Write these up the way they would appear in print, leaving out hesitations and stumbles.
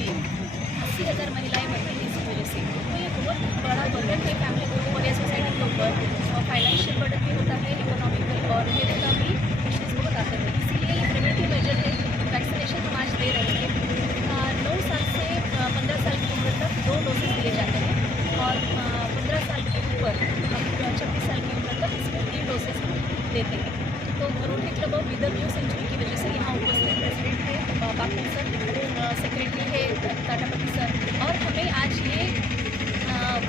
में 80,000 महिलाएं बनती हैं इसी वजह से। तो ये बहुत बड़ा बर्डन है फैमिली के ऊपर या सोसाइटी के ऊपर, और फाइनेंशियल बर्डन भी होता है, इकोनॉमिकल और हेल्थ का भी इश्यूज़ बहुत आते हैं। इसीलिए ये प्रिवेंटिव मेजर है। वैक्सीनेशन हम आज दे रहे हैं। 9 साल से 15 साल की उम्र तक 2 डोजेस दिए जाते हैं, और 15 साल के ऊपर हम 26 साल की उम्र तक इसमें 3 डोजेस देते हैं। तो Rotary Club of Bidar New Century की वजह से यहाँ उपस्थित प्रेसिडेंट है बाकी सर, सेक्रेटरी है टाटापति सर, और हमें आज ये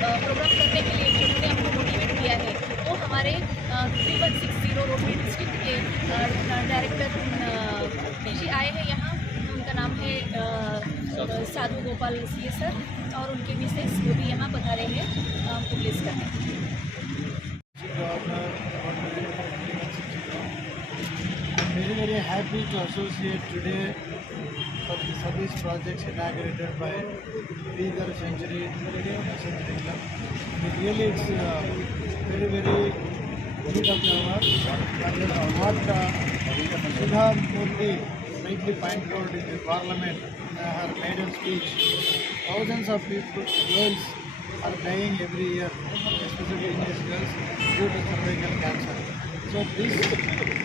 प्रोग्राम करने के लिए जिन्होंने हमको मोटिवेट किया है वो हमारे 3160 रोटरी डिस्ट्रिक्ट के डायरेक्टर जी आए हैं यहाँ। उनका नाम है साधु गोपाल सी सर, और उनके मिसेस वो भी यहाँ पधारे हैं हमको प्लेस करने। Very very happy to associate today for the service projects inaugurated by Bidar Century Club. Really it's very very good of the work. And what Sudha Murthy rightly pointed out in the parliament, her maiden speech, thousands of people, girls are dying every year, especially teenage girls, due to cervical cancer. So this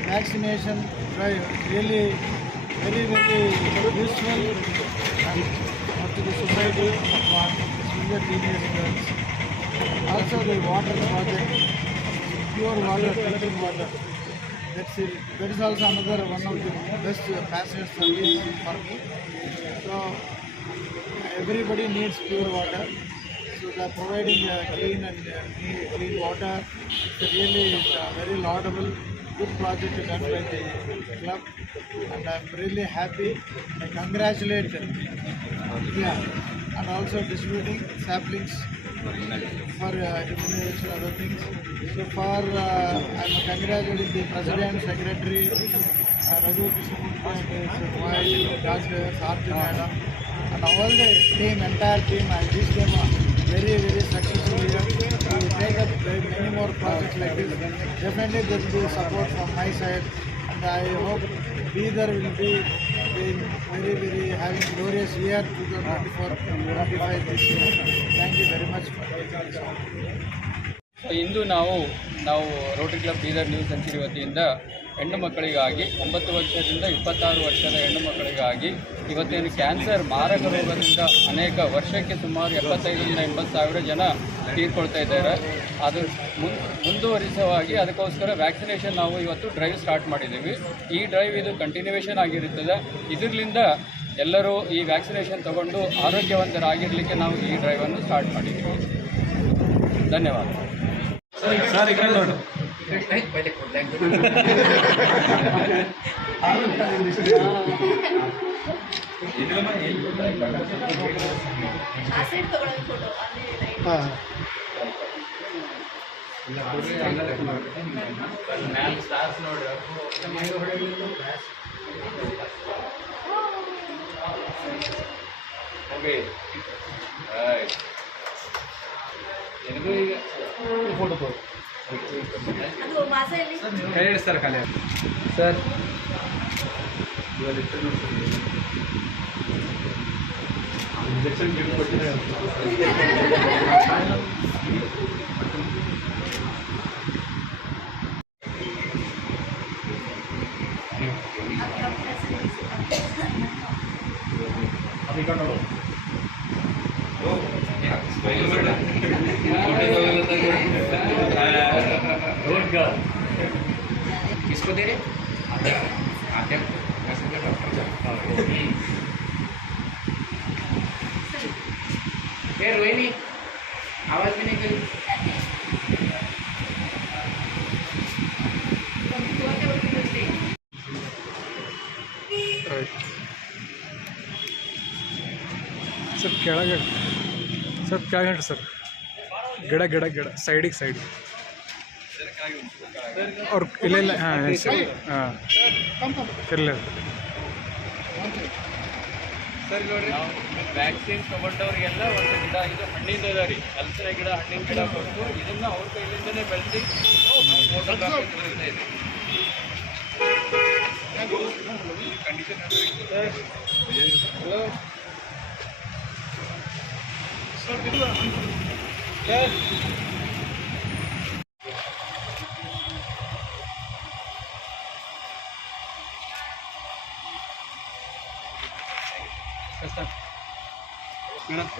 vaccination drive is really very very useful and to the society, especially the teenage girls. Also the water project, pure water, drinking water. That is also another one of the best passenger service for me. So everybody needs pure water. So they are providing clean and clean water. It's really very laudable, good project done by the club, and I'm really happy. I congratulate them. And also distributing saplings for immunization, other things. So far, I'm congratulating the president, secretary, Raghu Krishnamoorthy, wife, doctors, Arti madam, and all the team, entire team. I wish them very very successful year. We will take up many more projects like this. Definitely there will be support from my side, and I hope Bidar will be very very having glorious year 2024-25 this year. Thank you very much for taking this opportunity. ಇಂದು ನಾವು Rotary club Bidar new century ವತಿಯಿಂದ ಹೆಣ್ಣು ಮಕ್ಕಳಿಗಾಗಿ 9 ವರ್ಷದಿಂದ 26 ವರ್ಷದ ಹೆಣ್ಣು ಮಕ್ಕಳಿಗಾಗಿ ಇವತ್ತೇನು cancer ಮಾರಕ ರೋಗದಿಂದ ಅನೇಕ ವರ್ಷಕ್ಕೆ ಸುಮಾರು 75ರಿಂದ 80 ಸಾವಿರ ಜನ ತೀರ್ಕೊಳ್ತಾ ಇದ್ದಾರೆ. ಅದು ಮುಂದುವರಿಸವಾಗಿ ಅದಕ್ಕೋಸ್ಕರ ವ್ಯಾಕ್ಸಿನೇಷನ್ ನಾವು ಇವತ್ತು ಡ್ರೈವ್ ಸ್ಟಾರ್ಟ್ ಮಾಡಿದ್ದೀವಿ. ಈ ಡ್ರೈವ್ ಇದು ಕಂಟಿನ್ಯೂವೇಷನ್ ಆಗಿರುತ್ತದೆ. ಇದರಿಂದ ಎಲ್ಲರೂ ಈ ವ್ಯಾಕ್ಸಿನೇಷನ್ ತಗೊಂಡು ಆರೋಗ್ಯವಂತರಾಗಿರಲಿಕ್ಕೆ ನಾವು ಈ ಡ್ರೈವನ್ನು ಸ್ಟಾರ್ಟ್ ಮಾಡಿದ್ದೀವಿ. ಧನ್ಯವಾದ ಸರ್. ಈಗ ನೋಡಿ ಫೋಟೋ ಕೈ ಹಿಡಿಸ್ತಾರೆ ಖಾಲಿ ಸರ್. ಇಂಜೆಕ್ಷನ್ ಕೊಟ್ಟಿದ್ದಾರೆ. किसको दे रहे? आते रोहिणी आवाज भी नहीं करी. ಸರ್ ಕೆಳಗಡೆ ಸರ್ ಗಿಡ ಸೈಡಿಗೆ ಅವ್ರು ಇಲ್ಲ ಹಾಂ ಸರ್ ಹಾಂ ಇಲ್ಲ ಸರ್ ನೋಡ್ರಿ, ವ್ಯಾಕ್ಸಿನ್ ತೊಗೊಂಡವ್ರಿಗೆಲ್ಲ ಒಂದು ಗಿಡ ಇದು ಹಣ್ಣಿಂದ ಅದ ರೀ, ಹಲಸಿನ ಗಿಡ, ಹಣ್ಣಿನ ಗಿಡ ಕೊಟ್ಟು ಇದನ್ನು ಅವ್ರ ಕೈಲಿಂದನೇ ಬೆಳೆಸಿ ಕಂಡೀಷನ್. Hello madam